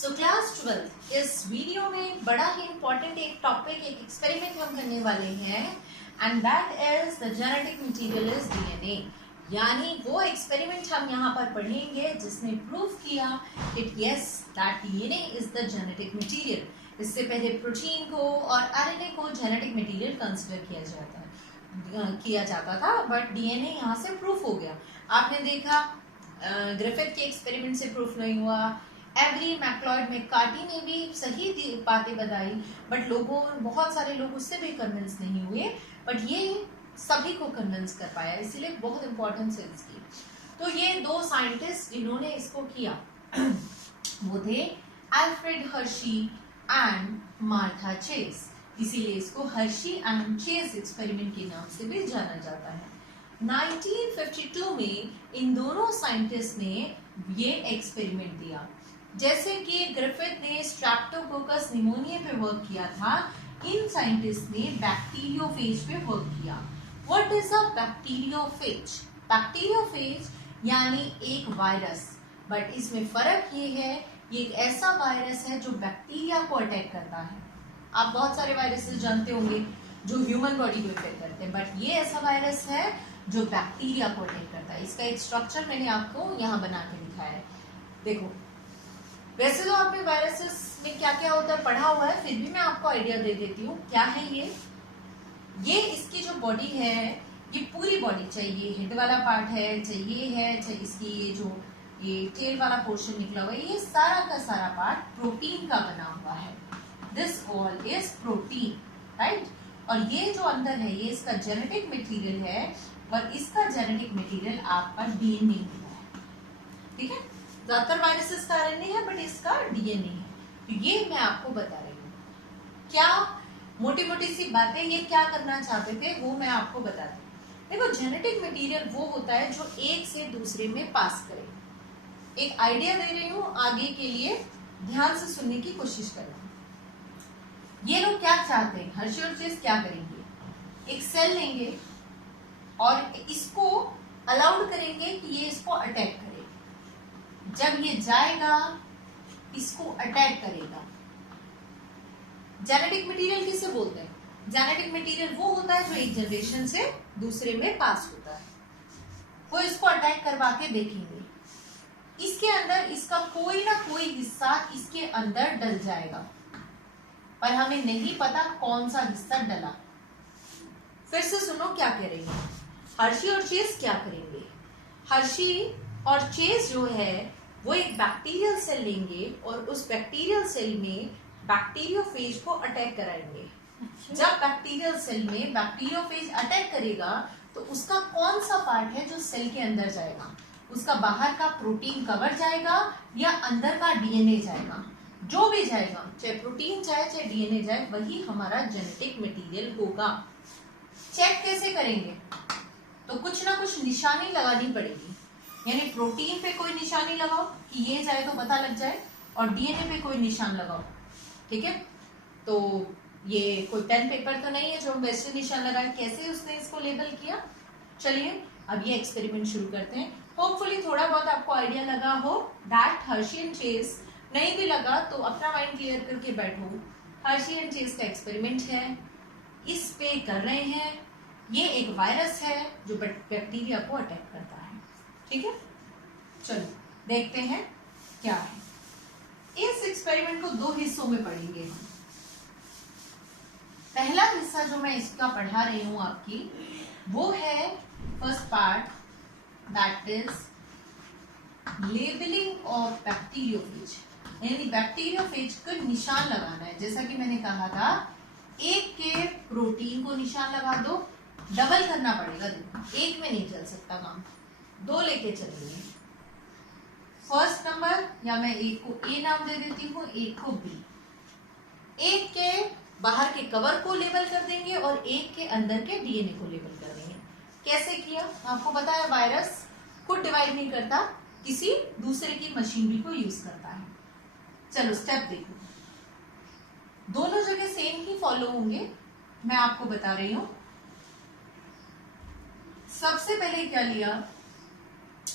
So class 12 इस video में बड़ा ही इम्पोर्टेंट एक टॉपिक, एक एक्सपेरिमेंट हम करने वाले हैं and that is the genetic material is DNA. यानी वो एक्सपेरिमेंट हम यहाँ पर पढ़ेंगे जिसने प्रूव किया कि yes that DNA is the genetic material. इससे पहले प्रोटीन को और आरएनए को जेनेटिक मटेरियल कंसिडर किया जाता था बट डीएनए यहाँ से प्रूफ हो गया। आपने देखा ग्रिफिथ के एक्सपेरिमेंट से प्रूफ नहीं हुआ, एवरी मैक्लॉयड मैककार्टी ने भी सही बातें बताई बट बहुत सारे लोग उससे भी कन्विंस नहीं हुए, बट ये सभी को कन्विंस कर पाया, इसीलिए बहुत इंपॉर्टेंस है इसकी। तो ये दो साइंटिस्ट जिन्होंने इसको किया वो थे Alfred Hershey and Martha Chase, इसीलिए इसको हर्शी एंड चेस एक्सपेरिमेंट के नाम से भी जाना जाता है। 1952 में इन दोनों साइंटिस्ट ने ये एक्सपेरिमेंट दिया। जैसे कि ग्रिफिथ ने स्ट्रेप्टोकोकस निमोनिया पे वर्क किया था, इन साइंटिस्ट ने बैक्टीरियोफेज पे वर्क किया। What is a bacteriophage? Bacteriophage यानी एक वायरस, बट इसमें फर्क ये है ये एक ऐसा वायरस है जो बैक्टीरिया को अटैक करता है। आप बहुत सारे वायरसेस जानते होंगे जो ह्यूमन बॉडी को अटैक करते हैं, बट ये ऐसा वायरस है जो बैक्टीरिया को अटैक करता है। इसका एक स्ट्रक्चर मैंने आपको यहाँ बना के दिखाया है, देखो। वैसे तो आपने वायरसेस में क्या क्या होता है पढ़ा हुआ है, फिर भी मैं आपको आइडिया दे देती हूँ क्या है ये इसकी जो बॉडी है, ये पूरी बॉडी, चाहे ये हेड वाला पार्ट है, चाहे ये है, चाहे इसकी ये टेल वाला पोर्शन निकला हुआ है, ये सारा का सारा पार्ट प्रोटीन का बना हुआ है। This all is protein, right. और ये जो अंदर है ये इसका जेनेटिक मटेरियल है और इसका जेनेटिक मटेरियल आपका डीएनए है, ठीक है। ज्यादातर वायरसेस का आरएनए है बट इसका डीएनए है। तो ये मैं आपको बता रही हूँ, क्या मोटी मोटी सी बातें ये क्या करना चाहते थे वो मैं आपको बताती हूँ। देखो, जेनेटिक मटेरियल वो होता है जो एक से दूसरे में पास करे। एक आइडिया दे रही हूँ, आगे के लिए ध्यान से सुनने की कोशिश करना। ये लोग क्या चाहते हैं, हर्शी और चेस क्या करेंगे, एक सेल लेंगे और इसको अलाउड करेंगे कि ये इसको अटैक करे। जब ये जाएगा इसको अटैक करेगा। जेनेटिक मटेरियल किसे बोलते हैं? जेनेटिक मटेरियल वो होता है जो एक जनरेशन से दूसरे में पास होता है। वो इसको अटैक करवा के देखेंगे, इसके अंदर इसका कोई ना कोई हिस्सा इसके अंदर डल जाएगा, पर हमें नहीं पता कौन सा हिस्सा डला। फिर से सुनो क्या करेंगे हर्शी और चेस, क्या करेंगे। हर्शी और चेस जो है वो एक बैक्टीरियल सेल लेंगे और उस बैक्टीरियल सेल में बैक्टीरियोफेज को अटैक कराएंगे। जब बैक्टीरियल सेल में बैक्टीरियोफेज अटैक करेगा तो उसका कौन सा पार्ट है जो सेल के अंदर जाएगा, उसका बाहर का प्रोटीन कवर जाएगा या अंदर का डीएनए जाएगा। जो भी जाएगा, चाहे प्रोटीन जाए चाहे डीएनए जाए, वही हमारा जेनेटिक मटेरियल होगा। चेक कैसे करेंगे? तो कुछ ना कुछ निशानी लगानी पड़ेगी, यानी प्रोटीन पे कोई निशानी लगाओ कि ये जाए तो पता लग जाए, और डीएनए पे कोई निशान लगाओ, ठीक है। तो ये कोई पेन पेपर तो नहीं है जो हम वैसे निशान लगाए। कैसे उसने इसको लेबल किया, चलिए अब ये एक्सपेरिमेंट शुरू करते हैं। होपफुली थोड़ा बहुत आपको आइडिया लगा हो दैट हर्शी एंड चेस, नहीं भी लगा तो अपना माइंड क्लियर करके बैठो। हर्शी एंड चेस का एक्सपेरिमेंट है, इस पे कर रहे हैं। ये एक वायरस है जो बैक्टीरिया को अटैक करता है, ठीक है। चलो देखते हैं क्या है। इस एक्सपेरिमेंट को दो हिस्सों में पढ़ेंगे हम। पहला हिस्सा जो मैं इसका पढ़ा रही हूं आपकी, वो है first part, that is labelling of bacteriophage. यानी बैक्टीरियोफेज को निशान लगाना है। जैसा कि मैंने कहा था, एक के प्रोटीन को निशान लगा दो, डबल करना पड़ेगा। देखो, एक में नहीं चल सकता काम, दो लेके चलेंगे। फर्स्ट नंबर, या मैं एक को ए नाम दे देती हूँ, एक को बी। एक के बाहर के कवर को लेबल कर देंगे और एक के अंदर के डीएनए को लेबल कर देंगे। कैसे किया आपको पता है, वायरस खुद डिवाइड नहीं करता, किसी दूसरे की मशीनरी को यूज करता है। चलो स्टेप देखो, दोनों जगह सेम ही फॉलो होंगे, मैं आपको बता रही हूं। सबसे पहले क्या लिया,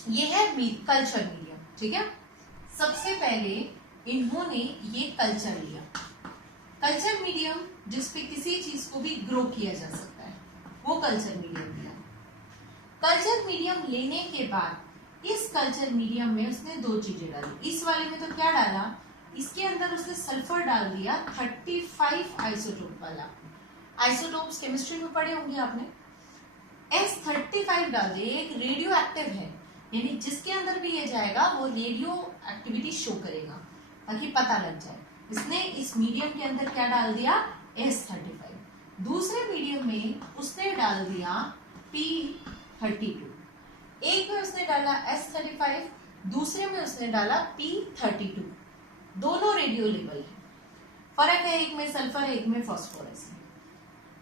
ये है कल्चर मीडियम, ठीक है। सबसे पहले इन्होंने ये कल्चर लिया, कल्चर मीडियम जिसपे किसी चीज को भी ग्रो किया जा सकता है, वो कल्चर मीडियम लिया। कल्चर मीडियम लेने के बाद इस कल्चर मीडियम में उसने दो चीजें डाली। इस वाले में तो क्या डाला, इसके अंदर उसने सल्फर डाल दिया 35 आइसोटोप वाला। आइसोटोप्स केमिस्ट्री में पढ़े होंगे आपने। S35 डाल दिए, एक रेडियो एक्टिव है, यानी जिसके अंदर भी ये जाएगा वो रेडियो एक्टिविटी शो करेगा ताकि पता लग जाए। इसने इस मीडियम के अंदर क्या डाल दिया, S35। दूसरे मीडियम में उसने डाल दिया P32। एक में उसने डाला S35, दूसरे में उसने डाला P32। दोनों रेडियो लेवल है, फर्क है, एक में सल्फर है, एक में फास्फोरस है।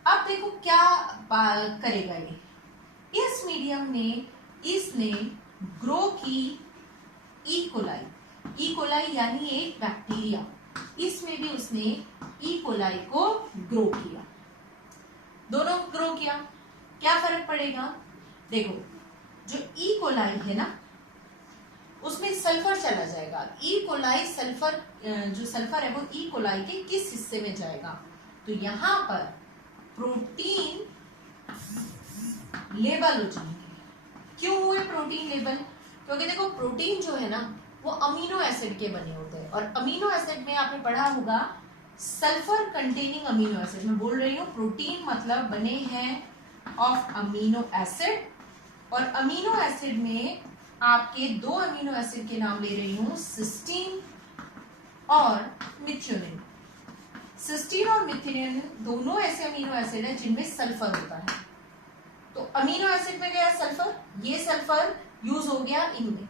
अब देखो क्या करेगा ये, इस मीडियम में इसने ग्रो की ई कोलाई यानी एक बैक्टीरिया, इसमें भी उसने ई कोलाई को ग्रो किया, दोनों ग्रो किया। क्या फर्क पड़ेगा, देखो जो ई कोलाई है ना उसमें सल्फर चला जाएगा। ई कोलाई सल्फर, जो सल्फर है वो ई कोलाई के किस हिस्से में जाएगा, तो यहां पर प्रोटीन लेबल हो जाएंगे। क्यों हुए प्रोटीन लेबल, क्योंकि देखो प्रोटीन जो है ना वो अमीनो एसिड के बने होते हैं, और अमीनो एसिड में आपने पढ़ा होगा सल्फर कंटेनिंग अमीनो एसिड। मैं बोल रही हूँ प्रोटीन मतलब बने हैं ऑफ अमीनो एसिड, और अमीनो एसिड में आपके दो अमीनो एसिड के नाम ले रही हूं, सिस्टीन और मिथ्योनिन। सिस्टीन और मिथ्योनिन दोनों ऐसे अमीनो एसिड है जिनमें सल्फर होता है। तो अमीनो एसिड में गया सल्फर, ये सल्फर यूज हो गया इनमें,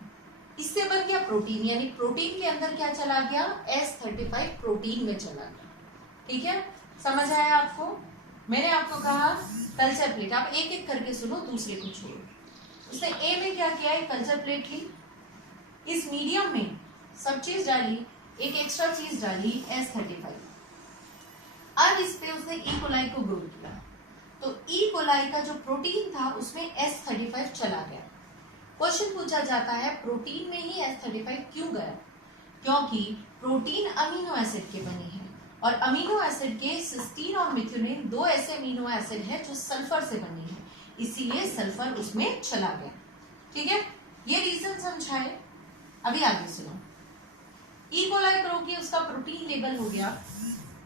इससे बन गया प्रोटीन, यानी प्रोटीन के अंदर क्या चला गया, S35 प्रोटीन में चला गया। ठीक है, समझ आया आपको। मैंने आपको कहा कल्चर प्लेट, आप एक एक करके सुनो, दूसरे को छोड़ो। उसने ए में क्या किया है, कल्चर प्लेट ली, इस मीडियम में सब चीज डाली, एक एक्स्ट्रा चीज डाली S35। अब इस पे उसने ई कोलाई को ग्रो किया, तो ई कोलाई का जो प्रोटीन था उसमें S35 चला गया। क्वेश्चन पूछा जाता है प्रोटीन में ही S35 क्यों गया, क्योंकि प्रोटीन अमीनो एसिड के बने हैं, और अमीनो एसिड के सिस्टीन और मिथ्योनिन दो ऐसे अमीनो एसिड हैं जो सल्फर से बने हैं, इसीलिए सल्फर उसमें चला गया। ठीक है, ये रीजन समझाए। अभी आगे सुनो, ई कोलाई ग्रो की, उसका प्रोटीन लेबल हो गया।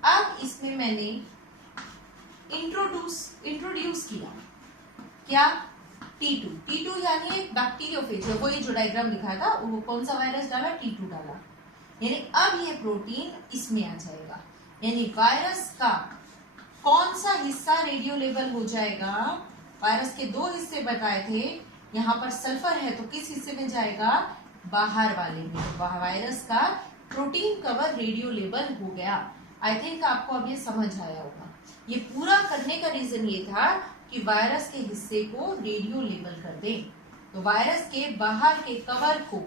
अब इसमें मैंने इंट्रोड्यूस किया क्या, T2 यानी एक बैक्टीरियोफेज है, वही जो डायग्राम लिखा था, वो कौन सा वायरस डाला, T2 डाला, यानी अब ये प्रोटीन इसमें आ जाएगा, यानी वायरस का कौन सा हिस्सा रेडियो लेबल हो जाएगा। वायरस के दो हिस्से बताए थे, यहाँ पर सल्फर है तो किस हिस्से में जाएगा, बाहर वाले में। तो वायरस का प्रोटीन कवर रेडियो लेबल हो गया। आई थिंक आपको अब ये समझ आया होगा। ये पूरा करने का रीजन ये था कि वायरस के हिस्से को रेडियो लेबल कर दे, तो वायरस के बाहर के कवर को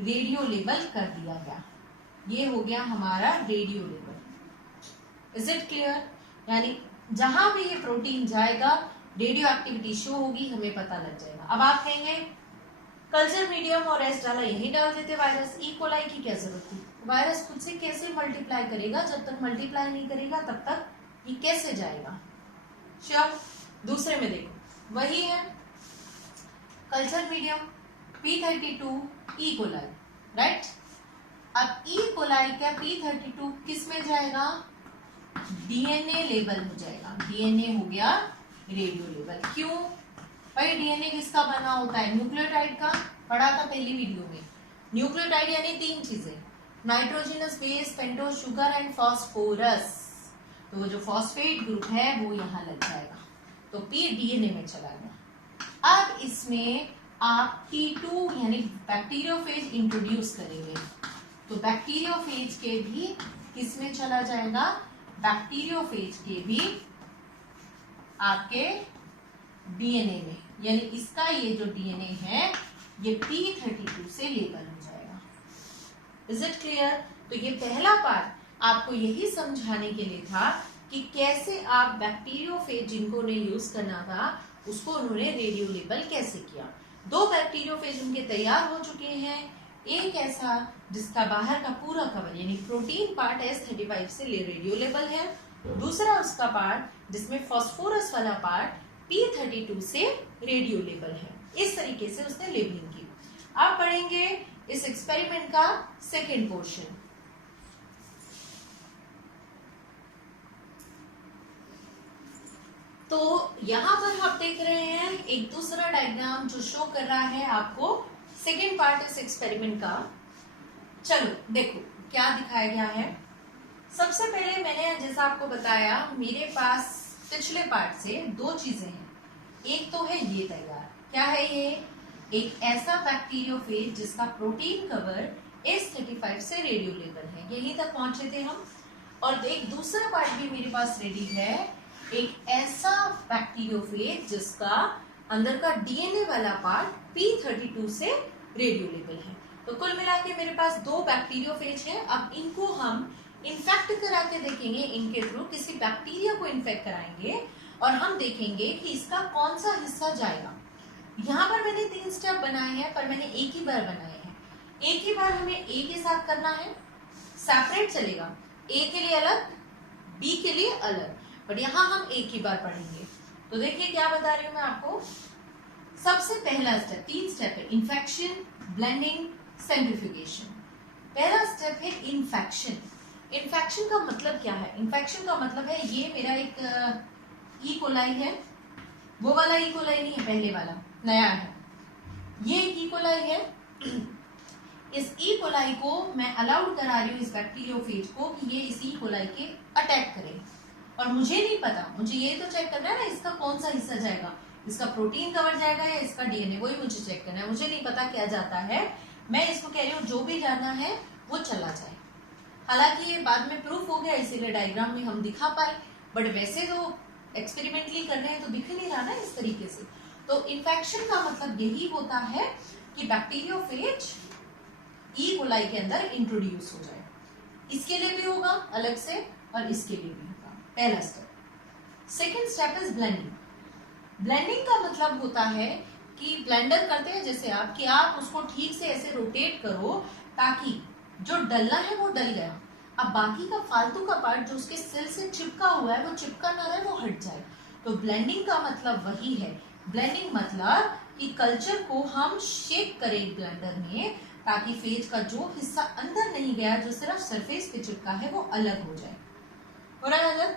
रेडियो लेबल कर दिया गया। ये हो गया हमारा radio label. Is it clear, यानी जहां भी ये प्रोटीन जाएगा रेडियो एक्टिविटी शो होगी, हमें पता लग जाएगा। अब आप कहेंगे कल्चर मीडियम और एस डाला, यही डाल देते वायरस, ई कोलाई की क्या जरूरत थी। वायरस खुद से कैसे मल्टीप्लाई करेगा, जब तक मल्टीप्लाई नहीं करेगा तब तक ये कैसे जाएगा। श्योर, दूसरे में देखो वही है, culture medium P32 E coli, right. अब ई कोलाई का P32 किस में जाएगा, डीएनए लेवल हो जाएगा। डीएनए हो गया रेडियो लेवल। क्यों भाई, डीएनए किसका बना होता है, न्यूक्लियोटाइड का, पढ़ा था पहली वीडियो में। न्यूक्लियोटाइड यानी तीन चीजें, nitrogenous base, pentose sugar and phosphorus. तो वो जो फॉस्फेट ग्रुप है वो यहाँ लग जाएगा, तो P डीएनए में चला गया। अब इसमें आप T2 यानी बैक्टीरियोफेज इंट्रोड्यूस करेंगे, तो बैक्टीरियोफेज के भी किसमें चला जाएगा, बैक्टीरियोफेज के भी आपके डीएनए में, यानी इसका ये जो डीएनए है ये P32 से लेबल हो जाएगा। Is it clear. तो ये पहला पार्ट आपको यही समझाने के लिए था कि कैसे आप बैक्टीरियोफेज जिनको ने यूज करना था उसको उन्होंने रेडियो लेबल कैसे किया। दो बैक्टीरियोफेज उनके तैयार हो चुके हैं, एक ऐसा जिसका बाहर का पूरा कवर यानी प्रोटीन पार्ट S35 से रेडियोलेबल है, दूसरा उसका पार्ट जिसमें फास्फोरस वाला पार्ट P32 से रेडियोलेबल है। इस तरीके से उसने लेबलिंग की। अब पढ़ेंगे इस एक्सपेरिमेंट का सेकेंड पोर्शन। तो यहां पर आप देख रहे हैं एक दूसरा डायग्राम जो शो कर रहा है आपको सेकेंड पार्ट इस एक्सपेरिमेंट का। चलो देखो क्या दिखाया गया है। सबसे पहले मैंने जैसा आपको बताया मेरे पास पिछले पार्ट से दो चीजें हैं। एक तो है ये तैयार, क्या है ये, एक ऐसा बैक्टीरियोफेज जिसका प्रोटीन कवर S35 से रेडियोलेबल है, यहीं तक पहुंचे थे हम। और एक दूसरा पार्ट भी मेरे पास रेडी है, एक ऐसा बैक्टीरियोफेज जिसका अंदर का डीएनए वाला पार्ट P32 से रेडियोलेबल है। तो कुल मिला के मेरे पास दो बैक्टीरियोफेज है। अब इनको हम इन्फेक्ट करा के देखेंगे, इनके थ्रू किसी बैक्टीरिया को इन्फेक्ट कराएंगे और हम देखेंगे कि इसका कौन सा हिस्सा जाएगा। यहाँ पर मैंने 3 स्टेप बनाए हैं पर मैंने एक ही बार बनाए हैं। एक ही बार हमें ए के साथ करना है, सेपरेट चलेगा, ए के लिए अलग बी के लिए अलग, बट यहाँ हम एक ही बार पढ़ेंगे। तो देखिए क्या बता रही हूँ मैं आपको। सबसे पहला स्टेप, 3 स्टेप है, इन्फेक्शन, ब्लेंडिंग, सेंट्रिफ्यूगेशन। पहला स्टेप है इन्फेक्शन। इन्फेक्शन का मतलब क्या है? इन्फेक्शन का मतलब है ये मेरा एक ई कोलाई है, वो वाला ई कोलाई नहीं है, पहले वाला नया है, ये एक ई कोलाई है। इस ई कोलाई को मैं अलाउड करा रही हूँ इस बैक्टीरियोफेज को कि ये इस ई कोलाई के अटैक करे। और मुझे नहीं पता, मुझे ये तो चेक करना है ना इसका कौन सा हिस्सा जाएगा, इसका प्रोटीन कवर जाएगा या इसका डीएनए, वही मुझे चेक करना है। मुझे नहीं पता क्या जाता है, मैं इसको कह रही हूँ जो भी जाना है वो चला जाए। हालांकि ये बाद में प्रूफ हो गया इसीलिए डायग्राम में हम दिखा पाए, बट वैसे तो एक्सपेरिमेंटली कर रहे हैं तो दिख नहीं रहा ना इस तरीके से। तो इन्फेक्शन का मतलब यही होता है कि बैक्टीरियोफेज ई कोलाई के अंदर इंट्रोड्यूस हो जाए। इसके लिए भी होगा अलग से और इसके लिए भी होगा, पहला step. Second step is blending. Blending का मतलब होता है कि ब्लेंडर करते हैं जैसे आप, कि आप उसको ठीक से ऐसे रोटेट करो ताकि जो डलना है वो डल गया, अब बाकी का फालतू का पार्ट जो उसके सेल से चिपका हुआ है वो चिपका ना रहे, वो हट जाए। तो ब्लेंडिंग का मतलब वही है। ब्लेंडिंग मतलब कि कल्चर को हम शेक करें ब्लेंडर में ताकि फेज का जो हिस्सा अंदर नहीं गया, जो सिर्फ सरफेस पे चिपका है, वो अलग हो जाए। हो रहा है अलग।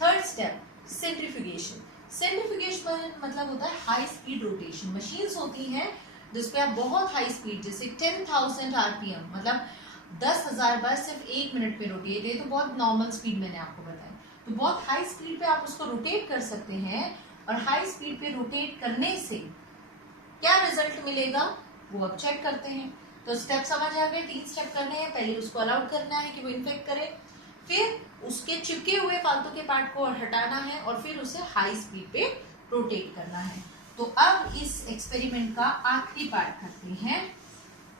Third step सेंट्रिफ्यूगेशन। सेंट्रिफ्यूगेशन मतलब होता है हाई स्पीड रोटेशन। मशीन्स होती हैं जिसपे आप बहुत हाई स्पीड, जैसे 10,000 आरपीएम मतलब 10,000 बार सिर्फ 1 मिनट पे रोटेट है, तो बहुत नॉर्मल स्पीड मैंने आपको बताया। तो बहुत हाई स्पीड पे आप उसको रोटेट कर सकते हैं और हाई स्पीड पे रोटेट करने से क्या रिजल्ट मिलेगा वो अब चेक करते हैं। तो स्टेप समझ आ गए, 3 स्टेप करने हैं। पहले उसको अलाउड करना है कि वो इन्फेक्ट करे, फिर उसके चिपके हुए फालतू के पार्ट को हटाना है और फिर उसे हाई स्पीड पे रोटेट करना है। तो अब इस एक्सपेरिमेंट का आखिरी पार्ट करते हैं,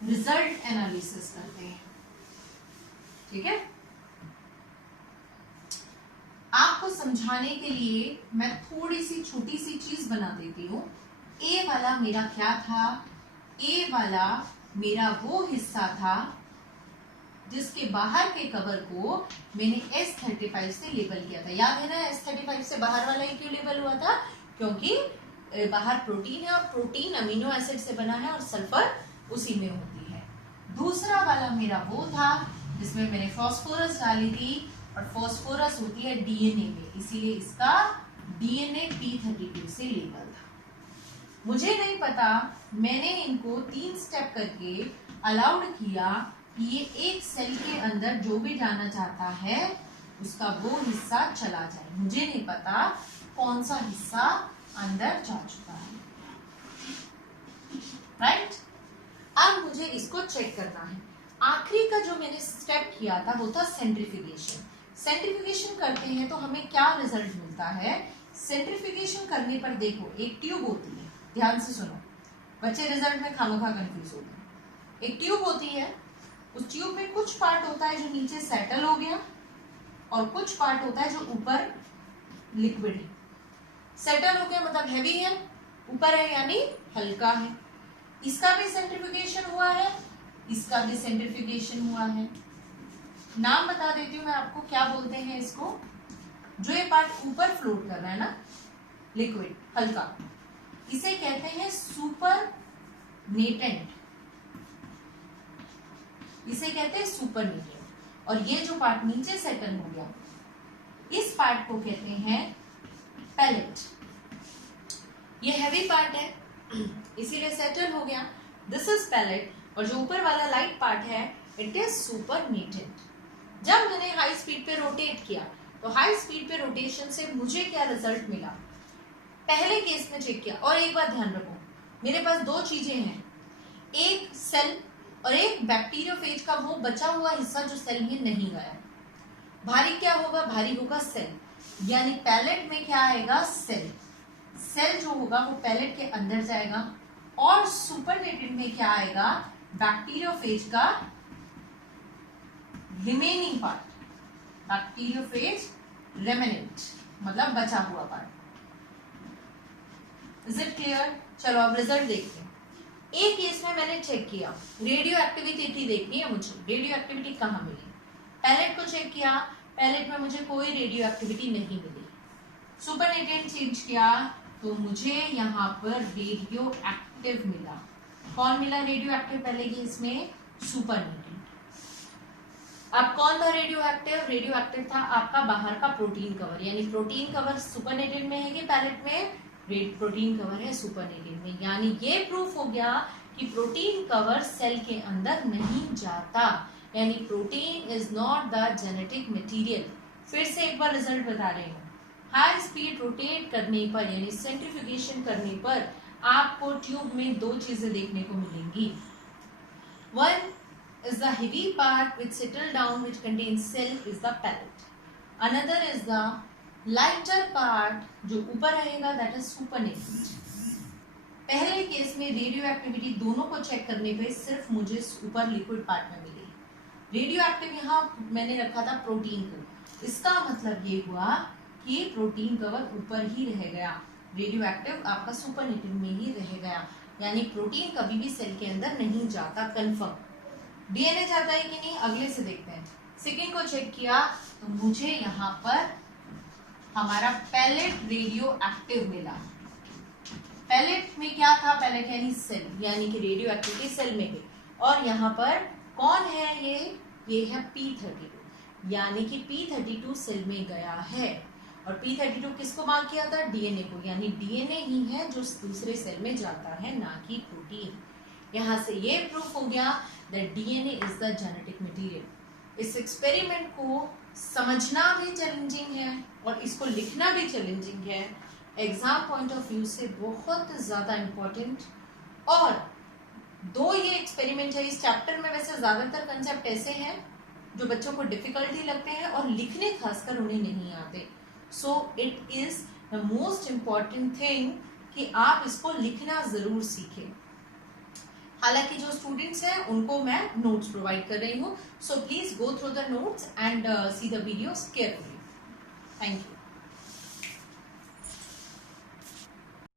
रिजल्ट एनालिसिस करते हैं। ठीक है, आपको समझाने के लिए मैं थोड़ी सी छोटी सी चीज बना देती हूँ। ए वाला मेरा क्या था? ए वाला मेरा वो हिस्सा था जिसके बाहर के कवर को मैंने S35 से लेबल किया था। याद है ना, S35 से बाहर वाला ही क्यों लेबल हुआ था? क्योंकि बाहर प्रोटीन है और प्रोटीन अमीनो एसिड से बना है और सल्फर उसी में होती है। दूसरा वाला मेरा वो था जिसमें मैंने फास्फोरस डाली थी और फास्फोरस होती है डीएनए में, इसीलिए इसका डीएनए P32 से लेबल था। मुझे नहीं पता, मैंने इनको 3 स्टेप करके अलाउड किया कि ये एक सेल के अंदर जो भी जाना चाहता है उसका वो हिस्सा चला जाए। मुझे नहीं पता कौन सा हिस्सा अंदर जा चुका है, राइट? अब मुझे इसको चेक करना है। आखिरी का जो मैंने स्टेप किया था वो था सेंट्रिफ्यूगेशन। सेंट्रिफ्यूगेशन करते हैं तो हमें क्या रिजल्ट मिलता है? सेंट्रिफ्यूगेशन करने पर देखो एक ट्यूब होती है, ध्यान से सुनो, बच्चे रिजल्ट में खामोखा कंफ्यूज होते हैं। एक ट्यूब होती है, उस ट्यूब में कुछ पार्ट होता है जो नीचे सेटल हो गया और कुछ पार्ट होता है जो ऊपर लिक्विड है। सेटल हो गया मतलब हैवी है, ऊपर है यानी हल्का है। इसका भी सेंट्रिफ्यूगेशन हुआ है इसका भी सेंट्रीफ्यूगेशन हुआ है। नाम बता देती हूँ मैं आपको, क्या बोलते हैं इसको, जो ये पार्ट ऊपर फ्लोट कर रहा है ना, लिक्विड हल्का, इसे कहते हैं सुपरनेटेंट, इसे कहते हैं सुपरनेटेंट। और ये जो पार्ट नीचे सेटल हो गया, इस पार्ट को कहते हैं पैलेट। ये हैवी पार्ट है इसीलिए सेटल हो गया, दिस इज पैलेट। और जो ऊपर वाला लाइट पार्ट है, इट इज सुपरनेटेंट। जब मैंने हाई स्पीड पे रोटेट किया, तो हाई स्पीड पे रोटेशन से मुझे क्या रिजल्ट मिला, पहले केस में चेक किया। और एक बात ध्यान रखो, मेरे पास दो चीजें हैं, एक सेल और एक बैक्टीरियोफेज का वो बचा हुआ हिस्सा जो सेल में नहीं गया। भारी क्या होगा, भारी होगा सेल, यानी पैलेट में क्या आएगा, सेल। सेल जो होगा वो पैलेट के अंदर जाएगा। और सुपरनेटेड में क्या आएगा, बैक्टीरियोफेज का रिमेनिंग पार्ट, बैक्टीरियोफेज रेमिनेंट, मतलब बचा हुआ पार्ट। Is it clear? चलो अब रिजल्ट देखते हैं। एक केस में मैंने चेक किया, रेडियो एक्टिविटी देखनी है मुझे, रेडियो एक्टिविटी कहाँ मिली। पैलेट को चेक किया, पैलेट में मुझे कोई रेडियो एक्टिविटी नहीं मिली। सुपरनेटेंट चेंज किया तो मुझे यहाँ पर रेडियो एक्टिव मिला। कौन मिला रेडियो एक्टिव पहले केस में, सुपरनेटेंट। अब कौन था रेडियो एक्टिव, रेडियो एक्टिव था आपका बाहर का प्रोटीन कवर, यानी प्रोटीन कवर सुपरनेटेंट में है कि पैलेट में, प्रोटीन कवर है सुपरनेटेंट में। यानी ये प्रूफ हो गया कि प्रोटीन कवर सेल के अंदर नहीं जाता, यानी protein is not the genetic material. फिर से एक बार रिजल्ट बता रही हूँ, हाई स्पीड रोटेट करने पर यानी सेंट्रीफ्यूगेशन करने पर आपको ट्यूब में दो चीजें देखने को मिलेंगी। One is the heavy part which settle down which contains cell is the pellet. Another is the lighter part जो ऊपर रहेगा that is supernatant. पहले केस में रेडियो एक्टिविटी दोनों को चेक करने पे सिर्फ मुझे ऊपर लिक्विड पार्ट में मिली। रेडियो एक्टिव यहाँ मैंने रखा था प्रोटीन को, इसका मतलब ये हुआ कि प्रोटीन कवर ऊपर ही रह गया, रेडियो एक्टिव आपका सुपरनेटेंट में ही रह गया, यानी प्रोटीन कभी भी सेल के अंदर नहीं जाता। कंफर्म। डीएनए जाता है कि नहीं, अगले से देखते हैं। सेकेंड को चेक किया तो मुझे यहाँ पर हमारा पैलेट रेडियो एक्टिव मिला। पैलेट में क्या था, पैलेट यानी सेल, यानी कि रेडियो एक्टिविटी सेल में है। और यहाँ पर कौन है, ये है P32, यानी कि P32 सेल में गया है। और P32 किसको मार्क किया था, डीएनए को, यानी डीएनए ही है जो दूसरे सेल में जाता है, ना कि प्रोटीन। यहाँ से ये प्रूफ हो गया that DNA is the genetic material. इस एक्सपेरिमेंट को समझना भी चैलेंजिंग है और इसको लिखना भी चैलेंजिंग है, एग्जाम पॉइंट ऑफ व्यू से बहुत ज्यादा इम्पोर्टेंट। और दो ये एक्सपेरिमेंट है इस चैप्टर में, वैसे ज्यादातर कंसेप्ट ऐसे हैं जो बच्चों को डिफिकल्टी लगते हैं और लिखने खासकर उन्हें नहीं आते। So it is the most important thing कि आप इसको लिखना जरूर सीखें। हालांकि जो स्टूडेंट्स हैं उनको मैं नोट्स प्रोवाइड कर रही हूँ, so please go through the notes and see the videos carefully. Thank you.